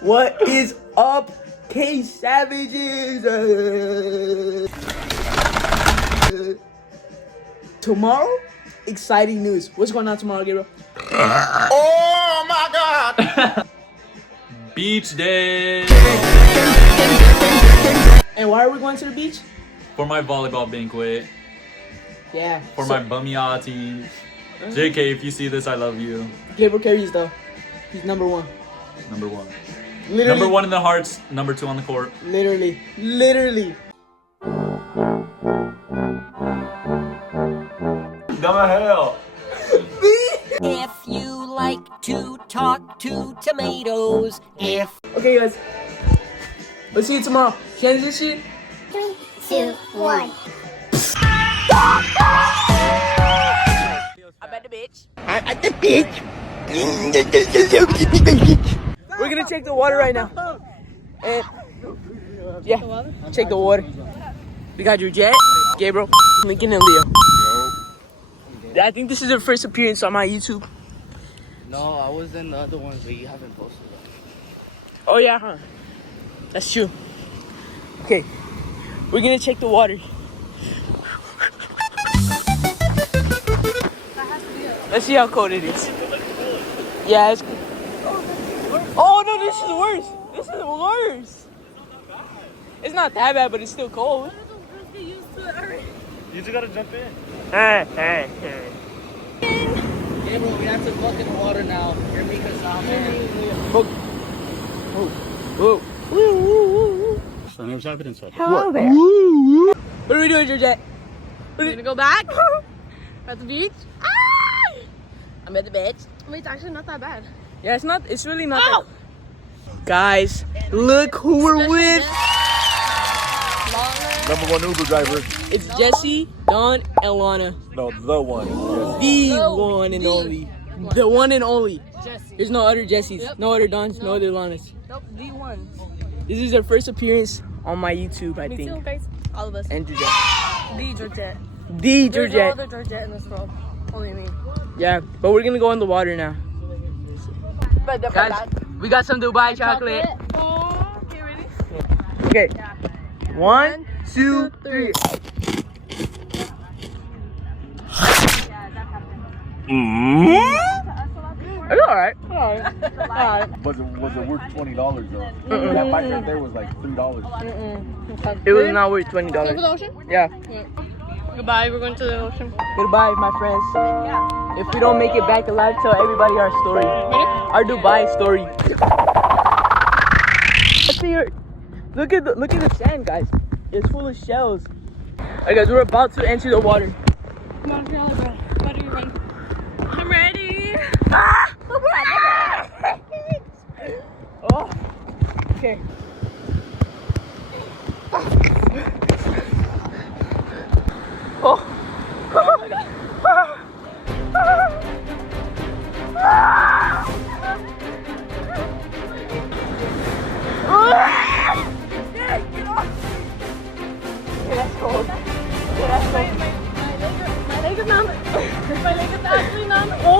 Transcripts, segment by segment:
What is up, K Savages? Tomorrow, exciting news. What's going on tomorrow, Gabriel? Oh my God! Beach day! And why are we going to the beach? For my volleyball banquet. Yeah. For my bumyati. JK, if you see this, I love you. Gabriel carries though. He's number one. Number one. Literally. Number one in the hearts, number two on the court. Literally. Dumb as hell. If you like to talk to tomatoes, Okay, guys. Let's see you tomorrow. Kansas City. 3, 2, 1. I'm at the beach. I'm at the beach. We're gonna check the water right now. And yeah, check the water. We got your Jet, Gabriel, Lincoln, and Leo. I think this is their first appearance on my YouTube. No, I was in the other ones, but you haven't posted them. Oh yeah, huh? That's true. Okay, we're gonna check the water. Let's see how cold it is. Yeah, it's. Oh no, this is worse. This is worse. It's not that bad, but it's still cold. You just gotta jump in. Gabriel, we have to fuck in the water now. You're Mika's Whoa. So never happened inside. Hello there. What are we doing, Georgette? We're gonna go back. We're at the beach. Ah! I'm at the beach. Wait, it's actually not that bad. Yeah, it's really not that. Guys, look who we're with. Number one Uber driver. It's Jesse, Don, and Lana. No, the one. The one and only. The one and only. Jesse. There's no other Jessies, Yep. no other Dons, no other Lanas. Nope, the one. This is their first appearance on my YouTube, I Me think. too, guys. All of us. And Georgette. The Georgette. The There's no Georgette. other Georgette in this world. Only me. Yeah, but we're gonna go in the water now. Guys, we got some Dubai chocolate. Oh, okay, ready? Okay. 1, 2, 3. It's alright. Was it worth $20 though? That bike right there was like $3. It was not worth $20. Go for the ocean? Yeah. Goodbye, we're going to the ocean. Goodbye, my friends. If we don't make it back alive, tell everybody our story. Ready? Our Dubai story. Let's see here. Look at the sand, guys. It's full of shells. Alright, guys, we're about to enter the water. Come on, you're all ready. Ready, you're ready. I'm ready. Oh. Okay. Oh. Oh my God. Get off. Okay, that's cold. Okay, that's cold. My leg is numb. My leg is actually numb. Oh.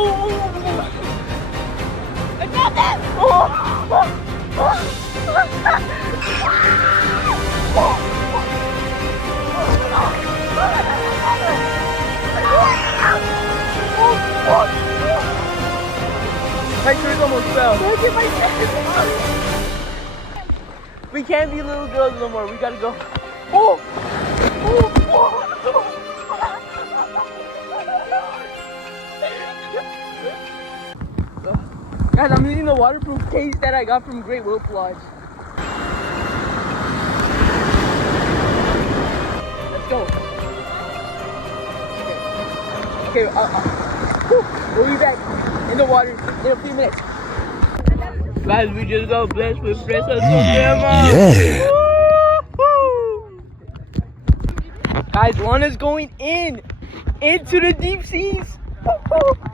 I got that. My shirt almost fell. We can't be little girls no more. We gotta go. Oh! Guys, I'm using the waterproof case that I got from Great Wolf Lodge. Let's go. Okay, we'll be back in the water in a few minutes. Guys, we just got blessed with Fresa Suprema. Yeah. Woo-hoo. Guys, Lana's going into the deep seas.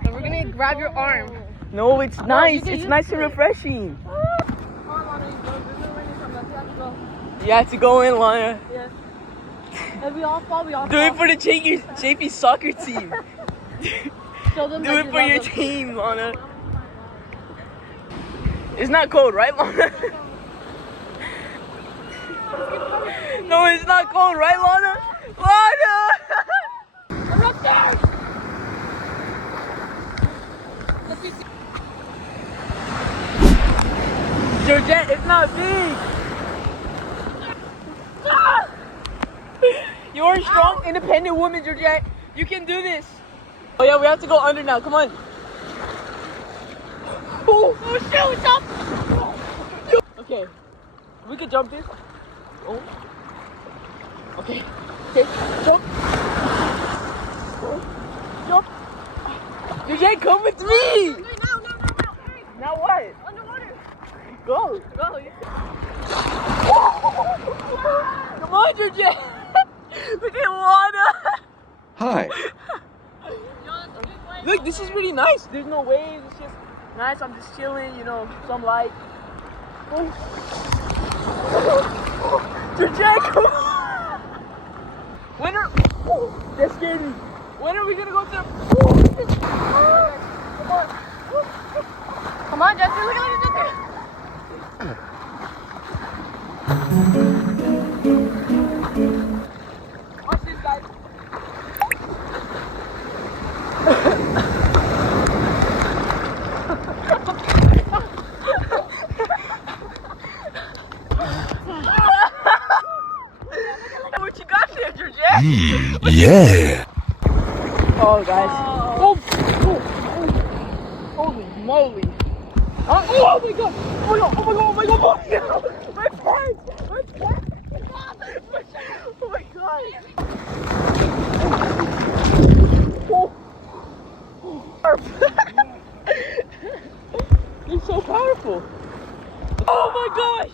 And we're gonna grab your arm. No, it's nice. It's nice and refreshing. You have to go in, Lana. Yeah. If we all fall, we all Do fall. it for the JP soccer team. Show them Do that it you for love your them. team, Lana. It's not cold, right, Lana? No, it's not cold, right, Lana? Lana! I'm not scared. Georgette, it's not big. You're a strong, independent woman, Georgette. You can do this. Oh yeah, we have to go under now. Come on. Oh shoot! Jump. Okay, we can jump this. Oh. Okay. Okay. Jump. Oh. Jump. Georgette, come with me. No. Hurry. Now what? Underwater. Go. Go. Come on, Georgette. Look at water. Hi. Look, this is really nice. There's no waves. It's just nice. I'm just chilling, you know, some light. Oh. Georgette, come on. When are... Oh, that scared me. When are we going to go to the... Come on. Come on, Jesse. Look at Jesse. Watch this, guys. What you got there, Georgette? Yeah. Oh, guys. Oh. Holy moly. Oh my god. Oh my god. My pants. Oh my god. You're so powerful. Oh my gosh.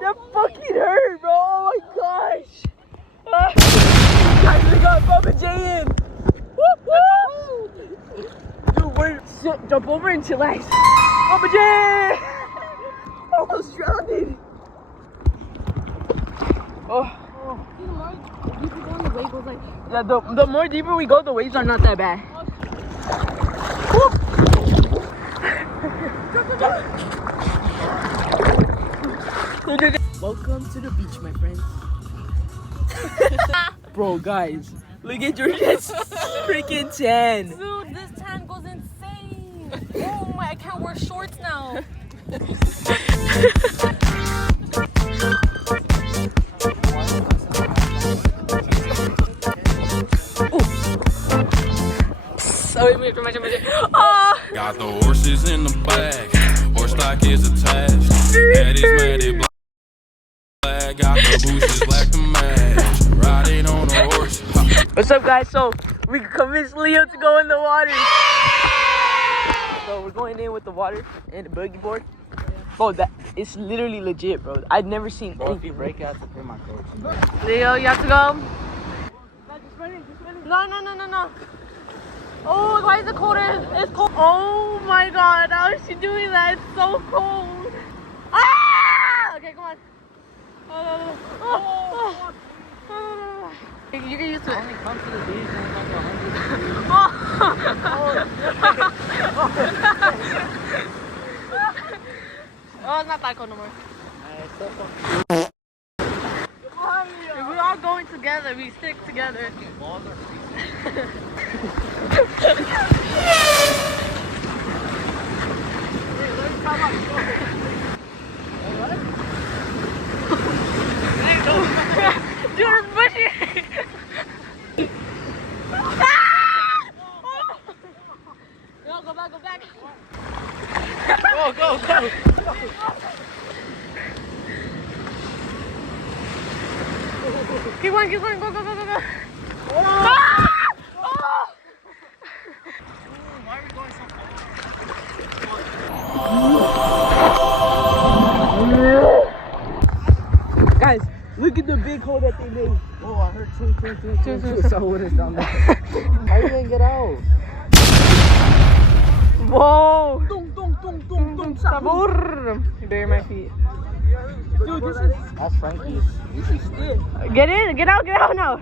That fucking hurt, bro. Oh my gosh. Guys, we got Bubba J in. Dude, we're jump over and chillax. Bubba J! Almost drowned. Oh. Yeah, the more deeper we go, the waves are not that bad. Welcome to the beach, my friends. Bro, guys, look at Georgette's freaking tan. Dude, this tan goes insane. Oh my, I can't wear shorts now. Oh, wait, oh. Got the horses in the back, horse stock is attached. That is matted black. Got the bushes black to match. Riding on a horse. What's up, guys? So we convinced Leo to go in the water. So we're going in with the water and the boogie board. Bro, that it's literally legit, bro. I'd never seen anything. If you break out to my coach. Leo, you have to go. No. Oh, why is it cold? It's cold. Oh my god, how is she doing that? It's so cold. Ah! Okay, come on. You get used to it. Only come to the beach when it's like 100. Oh, it's not that cold no more. It's so cold. If we're all going together, we stick together. Dude, it's bushy. Go back. Go. Keep going, go. Ah! Oh! Why are we going so fast? Guys, look at the big hole that they made. Oh, I heard two. So what is down there? How you gonna get out? Whoa! Sabor! You bury my feet. Dude, this is. That's Frankie's. This is stiff. Get in, get out now.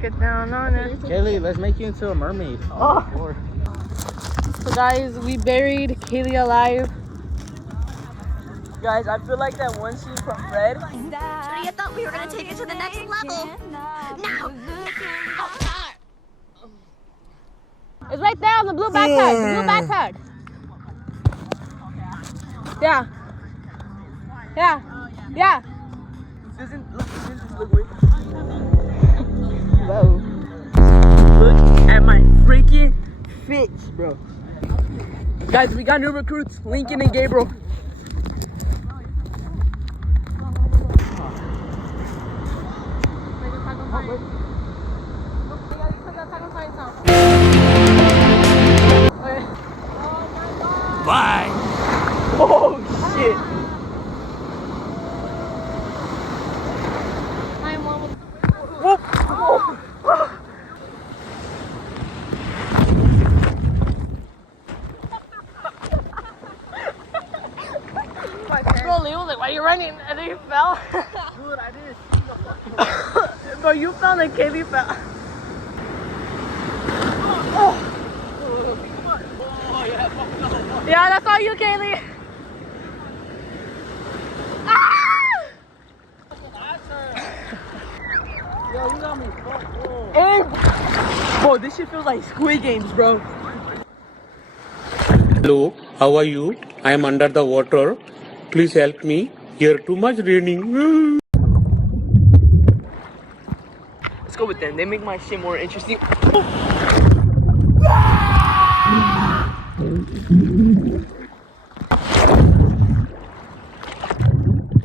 Get down on it. Kaylee, let's make you into a mermaid. Oh. So guys, we buried Kaylee alive. Guys, I feel like that one scene from Fred. I thought we were gonna take it to the next level. No. It's right there on the blue backpack. The blue backpack. Yeah. Yeah. Yeah. Doesn't look weird. Whoa. Look at my freaking fits, bro. Guys, we got new recruits, Lincoln and Gabriel. Bye. Oh shit. Whoop. Bro, Leo was like, why are you running? And then you fell. Dude, I didn't see the Bro, you fell and Kaylee fell. Yeah, that's all you, Kaylee. Yo, you got me fucked up. And bro, this shit feels like Squid Games, bro. Hello, how are you? I am under the water. Please help me. Here too much raining. Let's go with them. They make my shit more interesting.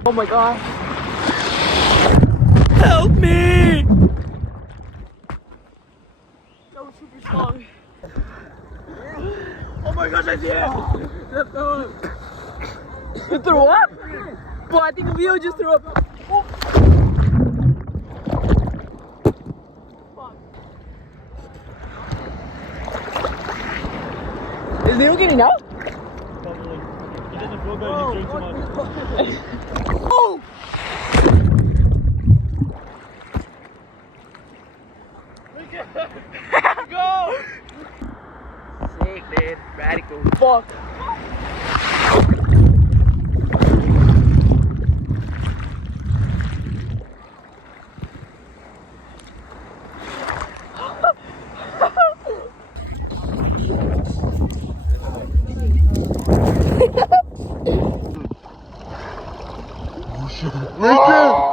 Oh my god. Help me! That was super strong. Oh my gosh, I see it! You threw up? Bro, I think Leo just threw up. Oh. Is Leo getting out? He doesn't feel good. He drank too much. Oh! Go! Sick, man. Radical. Fuck. Lincoln!